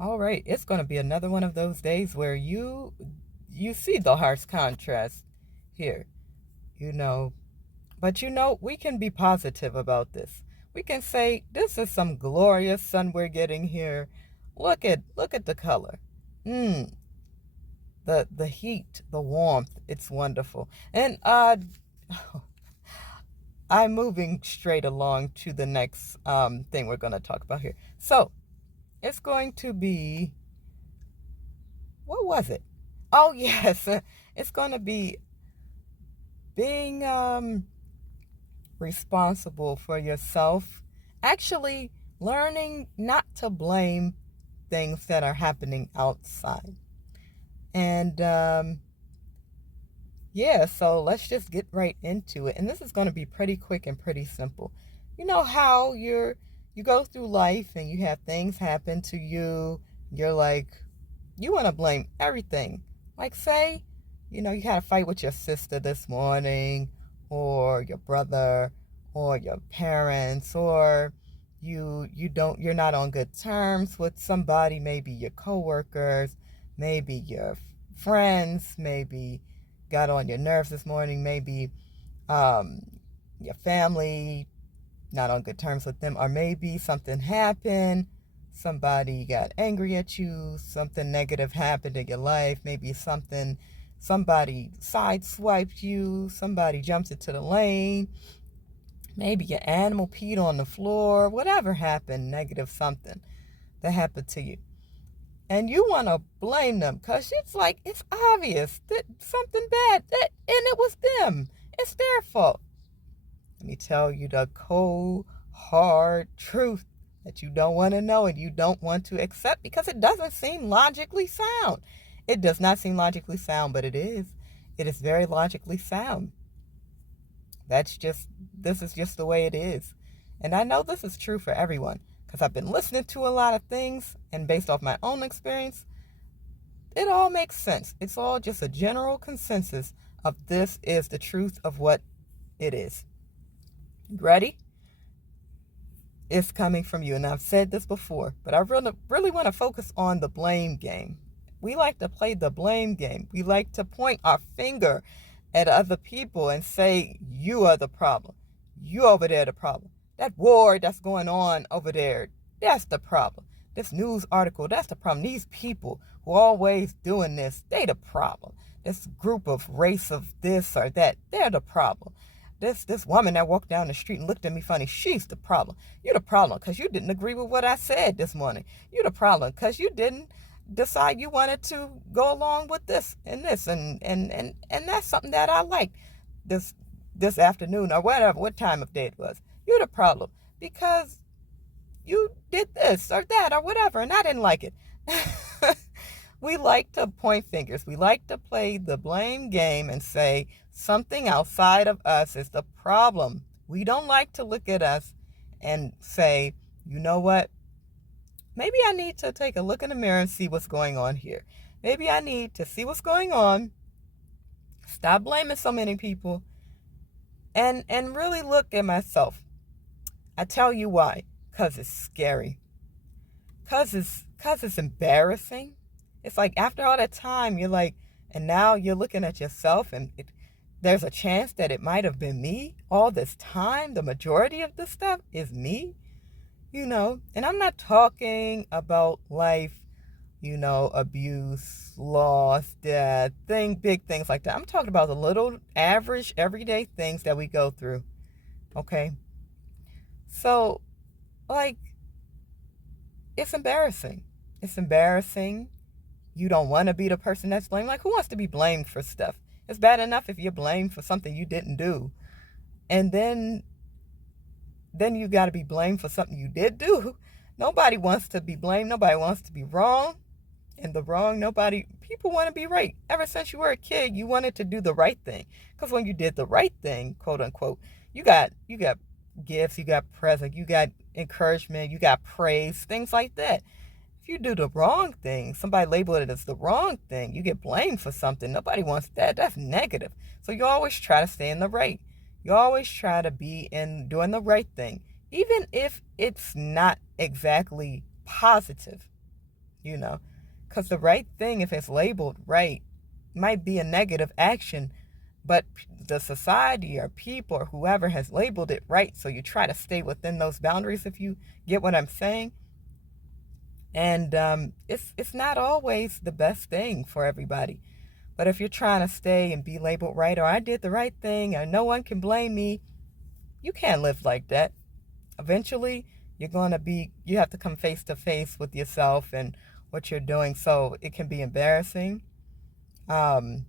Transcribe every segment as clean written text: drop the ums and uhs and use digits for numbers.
All right, it's going to be another one of those days where you see the harsh contrast here, you know. But we can be positive about this. We can say this is some glorious sun we're getting here. Look at the color. Mm, the heat, the warmth, it's wonderful. And I'm moving straight along to the next thing we're going to talk about here. So, it's going to be what was it? Oh, yes. It's going to be being responsible for yourself. Actually, learning not to blame things that are happening outside. And yeah, so let's just get right into it. And this is going to be pretty quick and pretty simple. You know how you go through life and you have things happen to you. You're like, you want to blame everything. Like, say, you had a fight with your sister this morning, or your brother, or your parents, or you're not on good terms with somebody, maybe your coworkers, maybe your friends, maybe got on your nerves this morning, maybe um, your family, not on good terms with them, or maybe something happened, somebody got angry at you, something negative happened in your life, maybe somebody sideswiped you, somebody jumped into the lane, maybe your animal peed on the floor, whatever happened, negative something that happened to you. And you want to blame them because it's like, it's obvious that something bad, and it was them. It's their fault. Let me tell you the cold, hard truth that you don't want to know and you don't want to accept because it doesn't seem logically sound. It does not seem logically sound, but it is. It is very logically sound. This is just the way it is. And I know this is true for everyone because I've been listening to a lot of things, and based off my own experience, it all makes sense. It's all just a general consensus of this is the truth of what it is. Ready? It's coming from you. And I've said this before, but I really want to focus on the blame game. We like to play the blame game. We like to point our finger at other people and say, you are the problem. You over there the problem. That war that's going on over there, that's the problem. This news article, that's the problem. These people who are always doing this, they the problem. This group of race of this or that, they're the problem. This woman that walked down the street and looked at me funny, she's the problem. You're the problem because you didn't agree with what I said this morning. You're the problem because you didn't decide you wanted to go along with this and this and that's something that I liked this this afternoon or whatever, what time of day it was. You're the problem because you did this or that or whatever and I didn't like it. We like to point fingers. We like to play the blame game and say something outside of us is the problem. We don't like to look at us and say, you know what? Maybe I need to take a look in the mirror and see what's going on here. Maybe I need to see what's going on, stop blaming so many people, and really look at myself. I tell you why. Because it's scary. Because it's embarrassing. It's like after all that time, you're like, and now you're looking at yourself, and there's a chance that it might have been me all this time. The majority of this stuff is me, And I'm not talking about life, abuse, loss, death, big things like that. I'm talking about the little average, everyday things that we go through. Okay. So, like, it's embarrassing. It's embarrassing. You don't want to be the person that's blamed. Like, who wants to be blamed for stuff? It's bad enough if you're blamed for something you didn't do. And then you got to be blamed for something you did do. Nobody wants to be blamed. Nobody wants to be wrong. And the wrong, people want to be right. Ever since you were a kid, you wanted to do the right thing. Because when you did the right thing, quote unquote, you got gifts, you got presents, you got encouragement, you got praise, things like that. If you do the wrong thing, somebody label it as the wrong thing, you get blamed for something. Nobody wants that. That's negative. So you always try to stay in the right. You always try to be in doing the right thing, even if it's not exactly positive. you know, because the right thing, if it's labeled right, might be a negative action, but the society or people or whoever has labeled it right, so you try to stay within those boundaries, if you get what I'm saying. And it's not always the best thing for everybody. But if you're trying to stay and be labeled right, or I did the right thing, or no one can blame me, you can't live like that. Eventually, you have to come face to face with yourself and what you're doing. So it can be embarrassing. Um,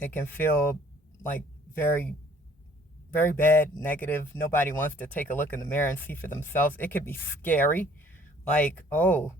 it can feel like very, very bad, negative. Nobody wants to take a look in the mirror and see for themselves. It could be scary. Like, oh,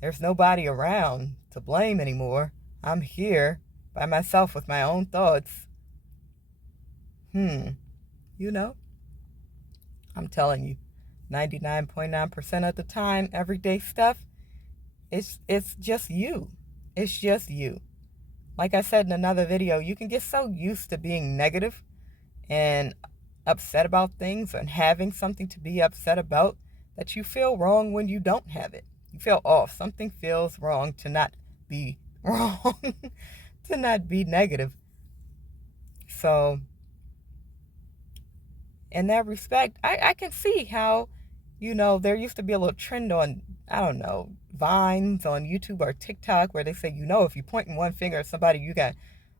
there's nobody around to blame anymore. I'm here by myself with my own thoughts. You know, I'm telling you, 99.9% of the time, everyday stuff, it's just you. It's just you. Like I said in another video, you can get so used to being negative and upset about things and having something to be upset about that you feel wrong when you don't have it. You feel off. Something feels wrong to not be wrong, to not be negative. So, in that respect, I can see how, there used to be a little trend on, I don't know, Vines on YouTube or TikTok where they say, if you point in one finger at somebody, you got,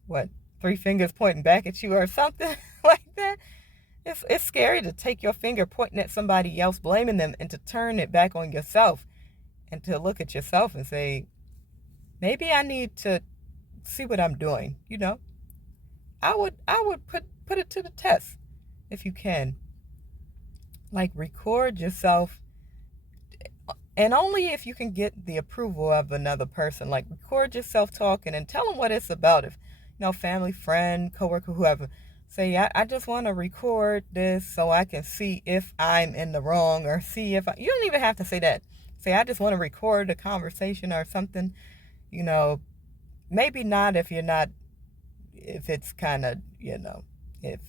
what, 3 fingers pointing back at you or something like that. It's scary to take your finger pointing at somebody else, blaming them, and to turn it back on yourself and to look at yourself and say, maybe I need to see what I'm doing. I would put it to the test if you can. Like, record yourself, and only if you can get the approval of another person. Like, record yourself talking and tell them what it's about. If, family, friend, coworker, whoever. Say, I just want to record this so I can see if I'm in the wrong, or see if you don't even have to say that. Say, I just want to record a conversation or something. Maybe not if it's kind of, if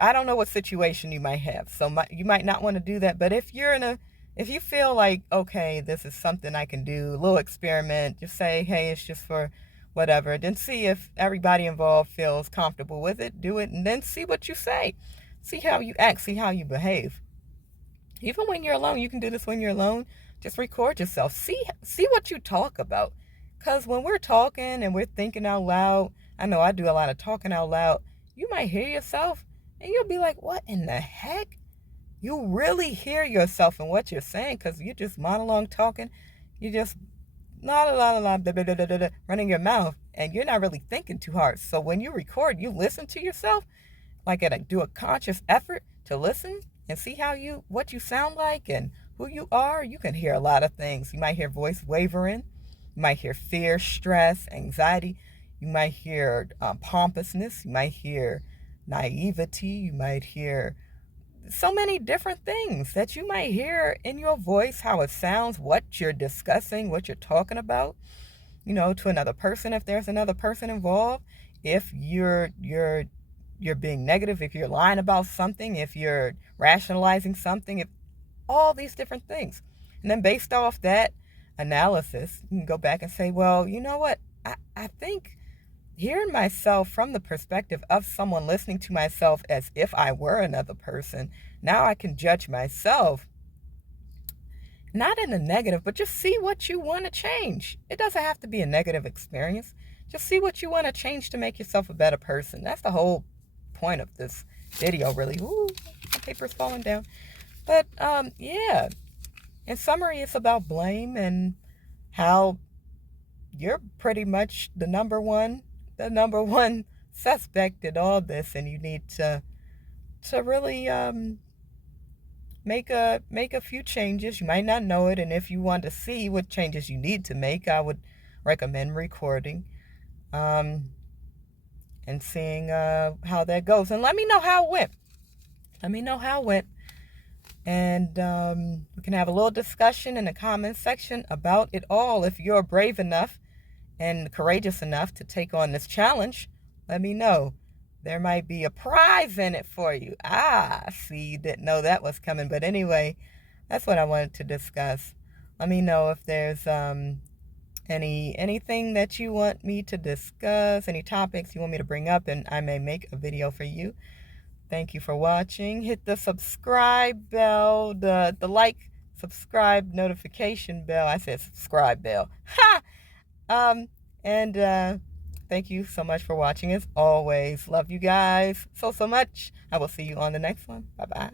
I don't know what situation you might have. So you might not want to do that. But if you feel like, okay, this is something I can do, a little experiment, just say, hey, it's just for whatever. Then see if everybody involved feels comfortable with it. Do it, and then see what you say. See how you act. See how you behave. Even when you're alone, you can do this when you're alone. Just record yourself. See what you talk about. Because when we're talking and we're thinking out loud, I know I do a lot of talking out loud, you might hear yourself and you'll be like, what in the heck? You really hear yourself and what you're saying, because you're just monologue talking. You just running your mouth, and you're not really thinking too hard. So when you record, you listen to yourself, like do a conscious effort to listen and see what you sound like and who you are. You can hear a lot of things. You might hear voice wavering. You might hear fear, stress, anxiety. You might hear pompousness. You might hear naivety. You might hear so many different things that you might hear in your voice, how it sounds, what you're discussing, what you're talking about, to another person, if there's another person involved, if you're being negative, if you're lying about something, if you're rationalizing something, if all these different things. And then based off that analysis, you can go back and say, well, you know what? I think hearing myself from the perspective of someone, listening to myself as if I were another person, now I can judge myself, not in a negative, but just see what you want to change. It doesn't have to be a negative experience. Just see what you want to change to make yourself a better person. That's the whole point of this video, really. Ooh, my paper's falling down. But, yeah. In summary, it's about blame and how you're pretty much the number one suspect in all this, and you need to really make a few changes. You might not know it, and if you want to see what changes you need to make, I would recommend recording and seeing how that goes. And let me know how it went. And we can have a little discussion in the comment section about it all. If you're brave enough and courageous enough to take on this challenge, let me know. There might be a prize in it for you. See, you didn't know that was coming. But anyway, that's what I wanted to discuss. Let me know if there's anything that you want me to discuss, any topics you want me to bring up, and I may make a video for you. Thank you for watching. Hit the subscribe bell, the like, subscribe notification bell. I said subscribe bell. Ha! And thank you so much for watching as always. Love you guys so much. I will see you on the next one. Bye-bye.